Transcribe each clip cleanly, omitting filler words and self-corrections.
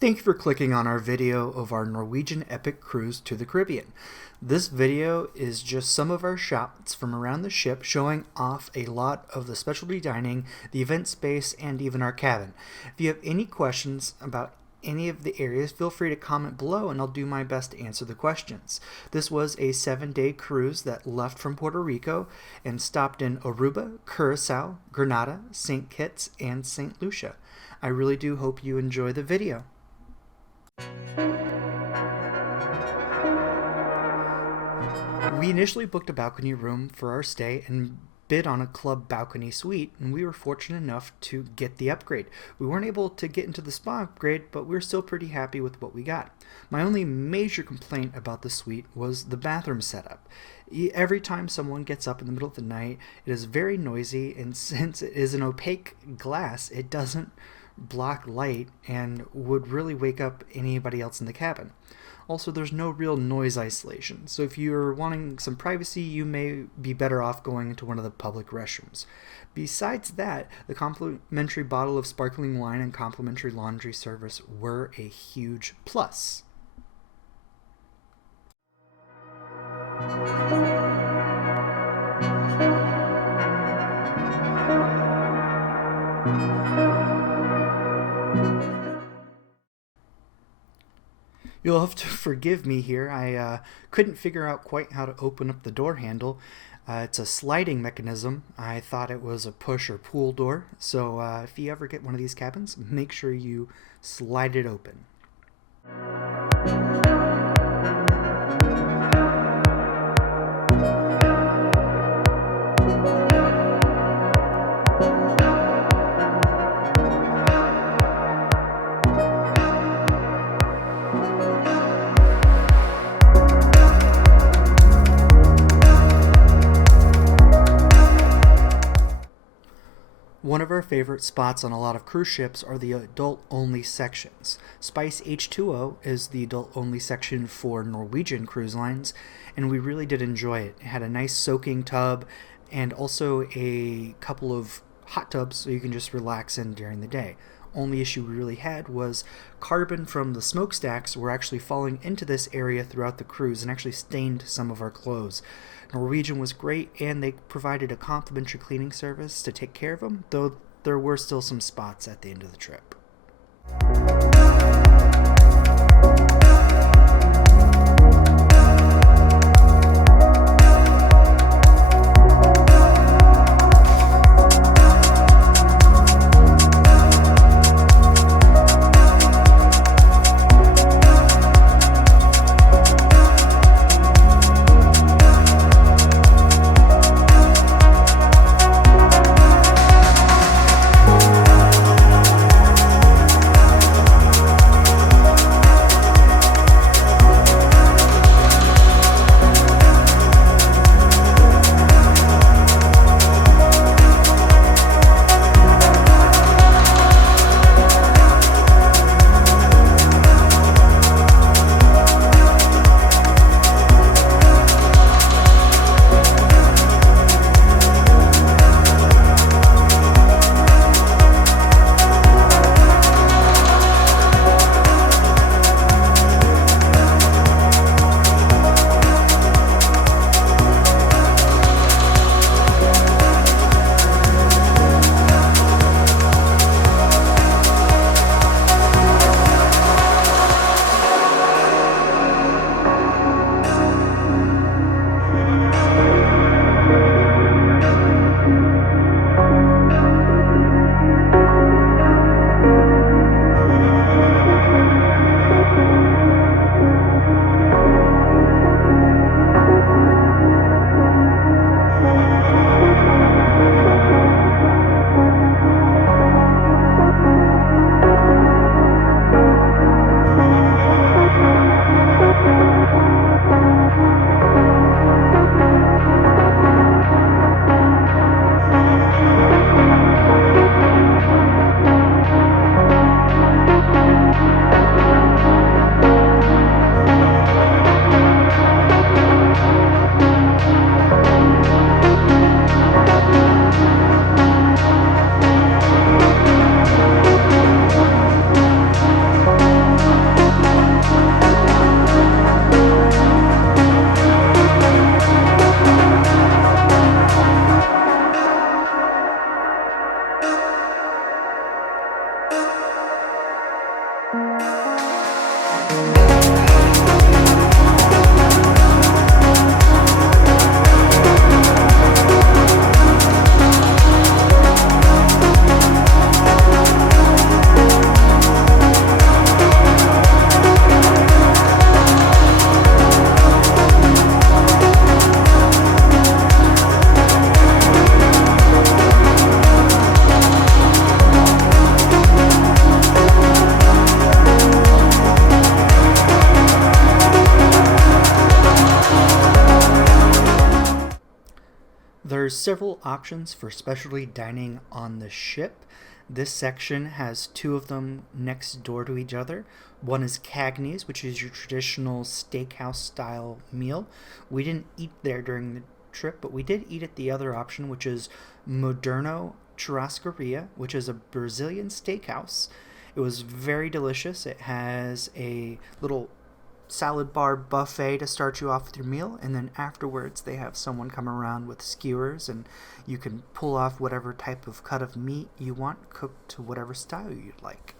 Thank you for clicking on our video of our Norwegian epic cruise to the Caribbean. This video is just some of our shots from around the ship showing off a lot of the specialty dining, the event space, and even our cabin. If you have any questions about any of the areas, feel free to comment below and I'll do my best to answer the questions. This was a 7-day cruise that left from Puerto Rico and stopped in Aruba, Curacao, Grenada, St. Kitts, and St. Lucia. I really do hope you enjoy the video. We initially booked a balcony room for our stay and bid on a club balcony suite, and we were fortunate enough to get the upgrade. We weren't able to get into the spa upgrade, but we were still pretty happy with what we got. My only major complaint about the suite was the bathroom setup. Every time someone gets up in the middle of the night, it is very noisy, and since it is an opaque glass, it doesn't block light and would really wake up anybody else in the cabin. Also, there's no real noise isolation, so if you're wanting some privacy, you may be better off going into one of the public restrooms. Besides that, the complimentary bottle of sparkling wine and complimentary laundry service were a huge plus. You'll have to forgive me here. I couldn't figure out quite how to open up the door handle. It's a sliding mechanism. I thought it was a push or pull door. So if you ever get one of these cabins, make sure you slide it open. One of our favorite spots on a lot of cruise ships are the adult-only sections. Spice H2O is the adult-only section for Norwegian cruise lines, and we really did enjoy it. It had a nice soaking tub and also a couple of hot tubs so you can just relax in during the day. Only issue we really had was carbon from the smokestacks were actually falling into this area throughout the cruise and actually stained some of our clothes. Norwegian was great, and they provided a complimentary cleaning service to take care of them, though there were still some spots at the end of the trip. several options for specialty dining on the ship. This section has two of them next door to each other. One is Cagney's, which is your traditional steakhouse style meal. We didn't eat there during the trip, but we did eat at the other option, which is Moderno Churrascaria, which is a Brazilian steakhouse. It was very delicious. It has a little salad bar buffet to start you off with your meal, and then afterwards they have someone come around with skewers, and you can pull off whatever type of cut of meat you want, cooked to whatever style you'd like.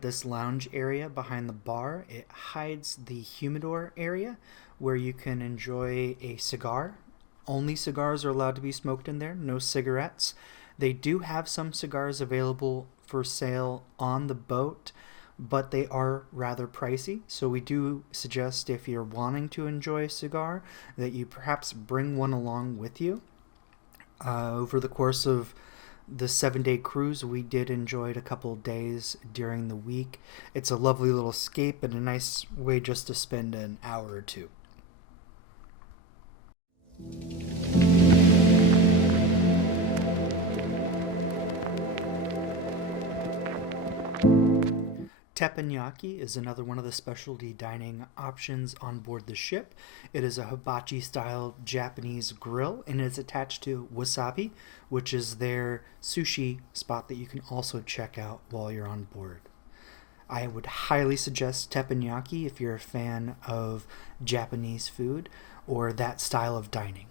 This lounge area behind the bar. It hides the humidor area where you can enjoy a cigar. Only cigars are allowed to be smoked in there, no cigarettes. They do have some cigars available for sale on the boat, but they are rather pricey. So we do suggest, if you're wanting to enjoy a cigar, that you perhaps bring one along with you. Over the course of the 7-day cruise, we did enjoy it a couple of days during the week. It's a lovely little escape and a nice way just to spend an hour or two. Teppanyaki is another one of the specialty dining options on board the ship. It is a hibachi-style Japanese grill, and it's attached to Wasabi, which is their sushi spot that you can also check out while you're on board. I would highly suggest teppanyaki if you're a fan of Japanese food or that style of dining.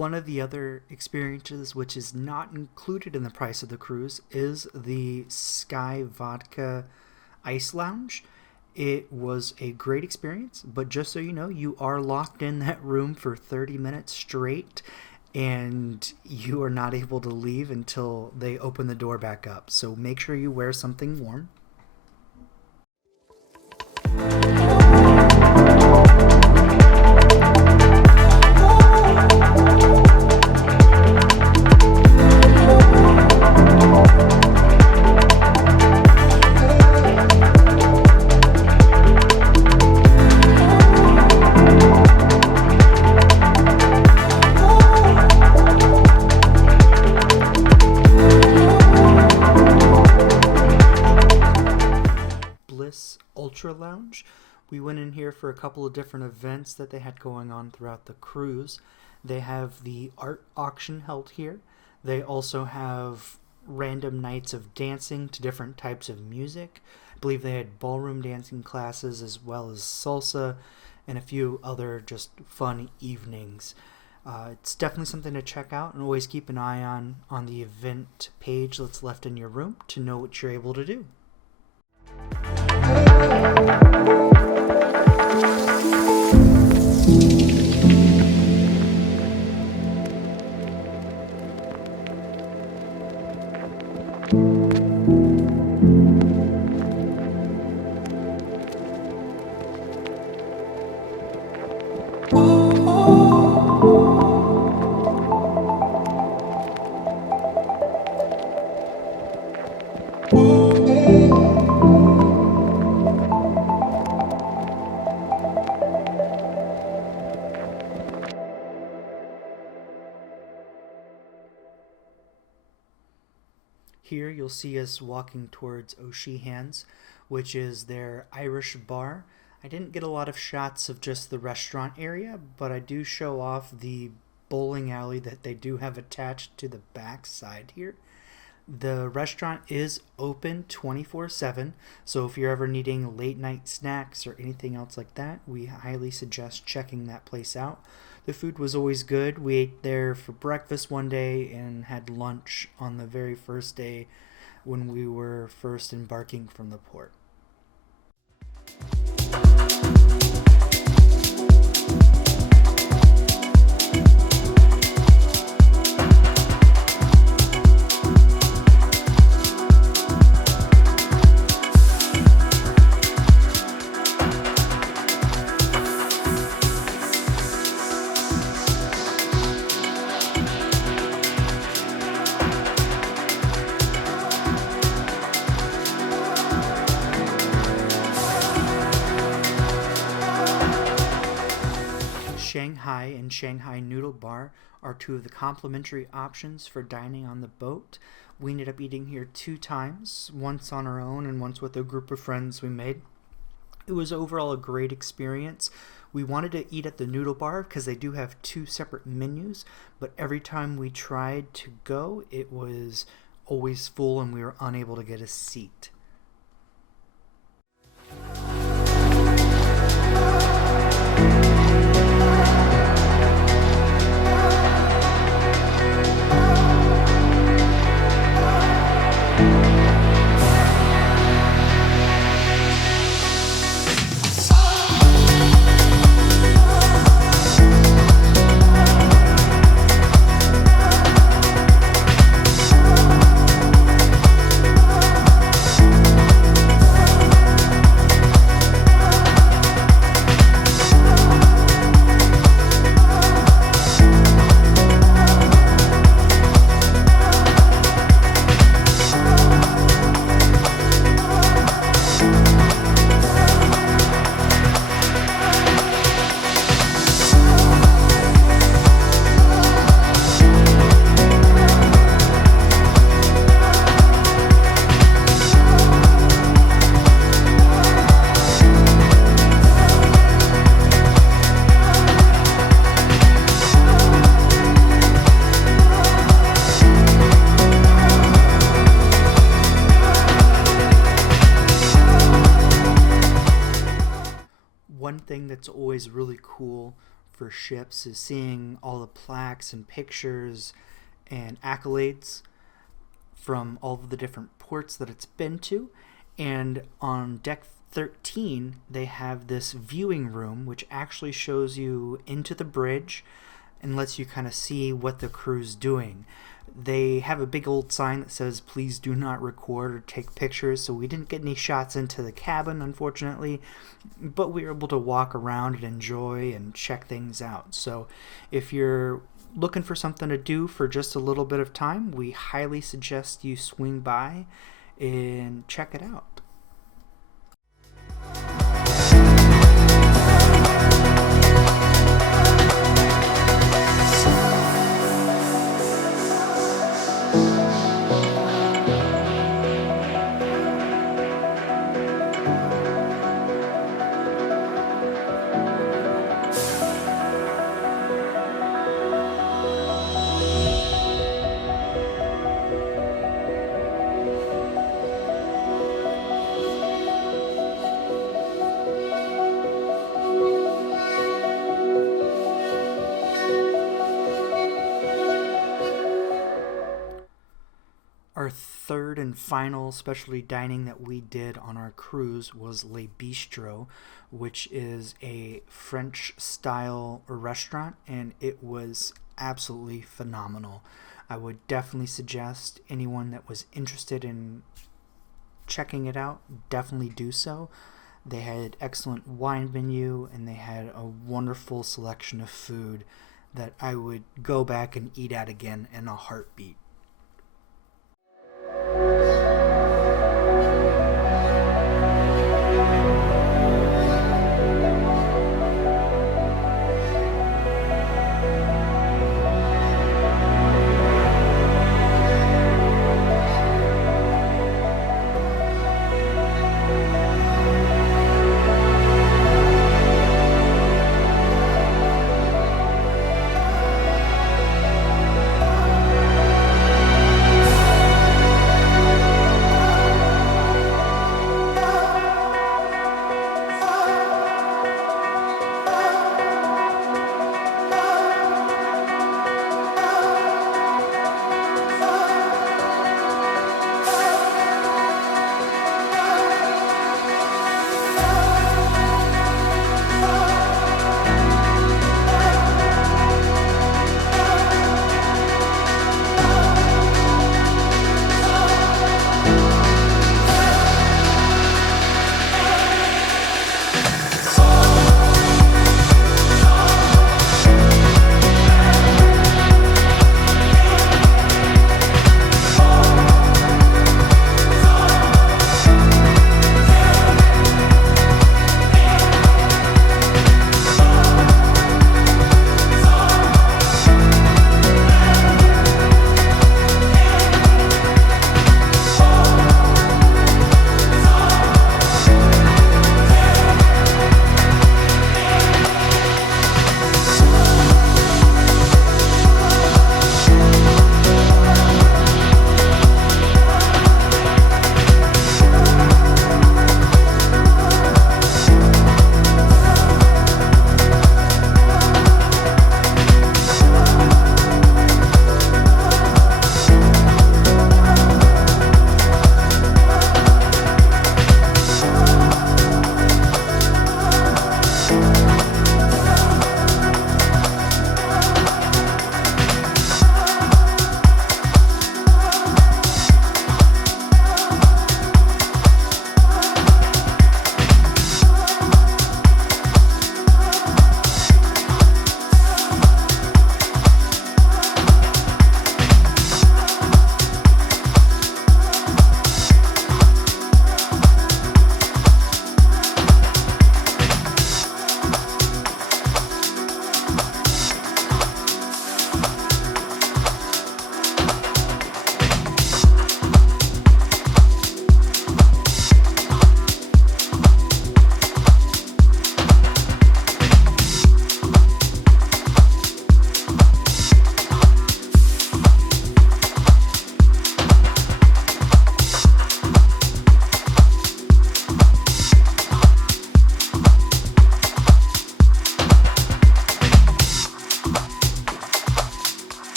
One of the other experiences which is not included in the price of the cruise is the Sky Vodka Ice Lounge. It was a great experience, but just so you know, you are locked in that room for 30 minutes straight, and you are not able to leave until they open the door back up. So make sure you wear something warm. Lounge. We went in here for a couple of different events that they had going on throughout the cruise. They have the art auction held here. They also have random nights of dancing to different types of music. I believe they had ballroom dancing classes as well as salsa and a few other just fun evenings. It's definitely something to check out, and always keep an eye on the event page that's left in your room to know what you're able to do. Here you'll see us walking towards O'Sheehan's, which is their Irish bar. I didn't get a lot of shots of just the restaurant area, but I do show off the bowling alley that they do have attached to the back side here. The restaurant is open 24/7, so if you're ever needing late night snacks or anything else like that, we highly suggest checking that place out. The food was always good. We ate there for breakfast one day and had lunch on the very first day when we were first embarking from the port. Shanghai and Shanghai Noodle Bar are two of the complimentary options for dining on the boat. We ended up eating here 2 times, once on our own and once with a group of friends we made. It was overall a great experience. We wanted to eat at the Noodle Bar because they do have 2 separate menus, but every time we tried to go, it was always full and we were unable to get a seat. One thing that's always really cool for ships is seeing all the plaques and pictures and accolades from all of the different ports that it's been to. And on deck 13, they have this viewing room which actually shows you into the bridge and lets you kind of see what the crew's doing. They have a big old sign that says, "Please do not record or take pictures," so we didn't get any shots into the cabin, unfortunately, but we were able to walk around and enjoy and check things out. So if you're looking for something to do for just a little bit of time, we highly suggest you swing by and check it out. Our third and final specialty dining that we did on our cruise was Le Bistro, which is a French-style restaurant, and it was absolutely phenomenal. I would definitely suggest anyone that was interested in checking it out, definitely do so. They had excellent wine menu, and they had a wonderful selection of food that I would go back and eat at again in a heartbeat.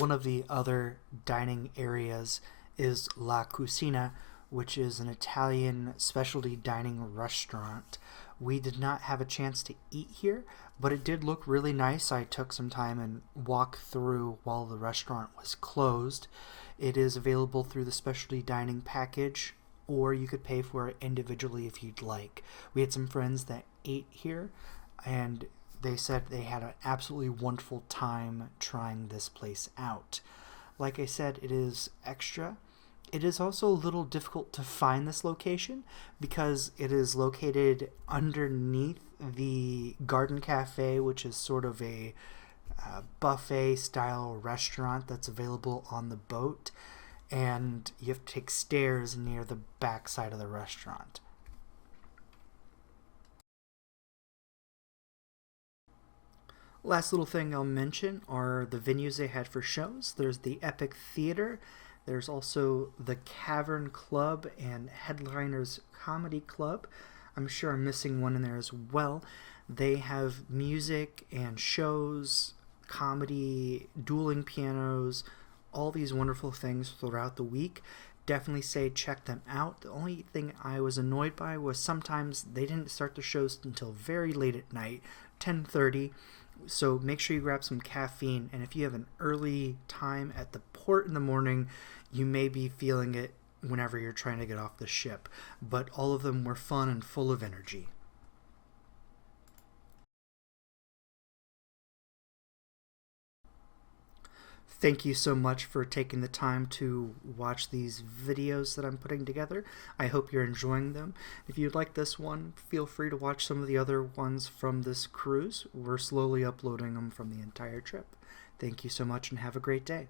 One of the other dining areas is La Cucina, which is an Italian specialty dining restaurant. We did not have a chance to eat here, but it did look really nice. I took some time and walked through while the restaurant was closed. It is available through the specialty dining package, or you could pay for it individually if you'd like. We had some friends that ate here, and they said they had an absolutely wonderful time trying this place out. Like I said, it is extra. It is also a little difficult to find this location because it is located underneath the Garden Cafe, which is sort of a buffet style restaurant that's available on the boat, and you have to take stairs near the back side of the restaurant. Last little thing I'll mention are the venues they had for shows. There's the Epic Theater. There's also the Cavern Club and Headliners Comedy Club. I'm sure I'm missing one in there as well. They have music and shows, comedy, dueling pianos, all these wonderful things throughout the week. Definitely say check them out. The only thing I was annoyed by was sometimes they didn't start the shows until very late at night, 10:30. So make sure you grab some caffeine, and if you have an early time at the port in the morning, you may be feeling it whenever you're trying to get off the ship. But all of them were fun and full of energy. Thank you so much for taking the time to watch these videos that I'm putting together. I hope you're enjoying them. If you like this one, feel free to watch some of the other ones from this cruise. We're slowly uploading them from the entire trip. Thank you so much and have a great day.